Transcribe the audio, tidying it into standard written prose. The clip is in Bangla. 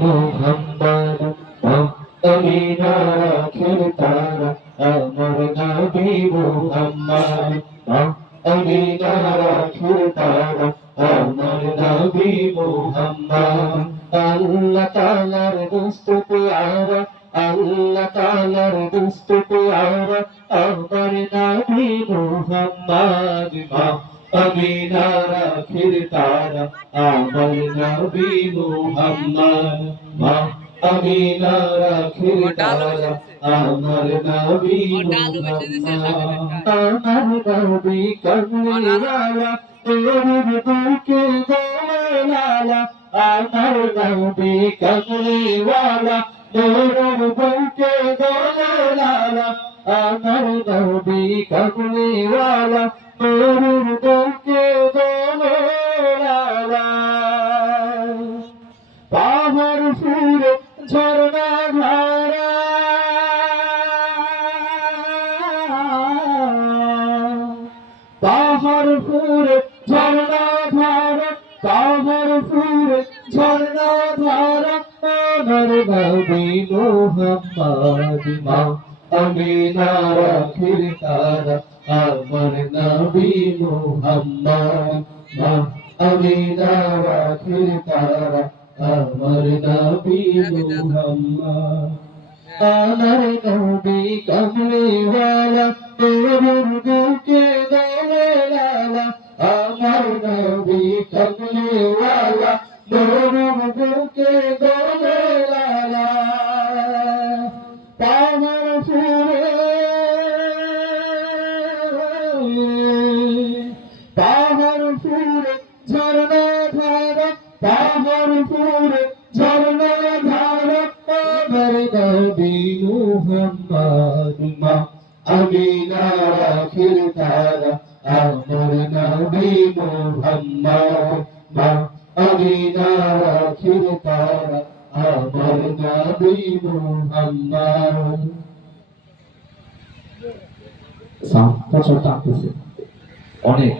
মুহাম্মদ আমিনার আখির তারা আমার নবী মুহাম্মদ আমিনার আখির তারা আমার নবী মুহাম্মদ আল্লাহ তাআলার দুষ্ট পেয়ারা আল্লাহ তাআলার দুষ্ট পেয়ারা আমার নবী মুহাম্মদ আমিনার আখির তারা আমার নবী মুহাম্মদ আমিনার আখির তারা আমার নবী মুহাম্মদ আমার নবী কমলিওয়ালা তোর বুকে দোলালা আমার নবী কমলিওয়ালা তোর বুকে দোলালা আমার নবী কমলিওয়ালা তোর বুকে দোলালা পাহাড় ফুলে ঝরনা ধারা পাহাড় ফুলে ঝরনা ধারা পাহাড় ফুলে ঝরনা ধারা আমার নবী মুহাম্মদ আমিনার আখির তারা আমার নবী মুহাম্মদ আমিনার আখির তারা আমার নবী মুহাম্মদ আমার নবী কমলিওয়ালা তোর বুকে দোলালা আমার নবী কমলিওয়ালা তোর বুকে দোলালা পাহাড় ফুলে পাহাড় ফুলে ঝরনা ধারা পাহাড় ফুলে ঝরনা ধারা আমার নবী মুহাম্মদ আমিনার আখির তারা আমার নবী মুহাম্মদ আমিনার আখির তারা আমার নবী মুহাম্মদ সাউন্ডটা ছোট আসছে অনেক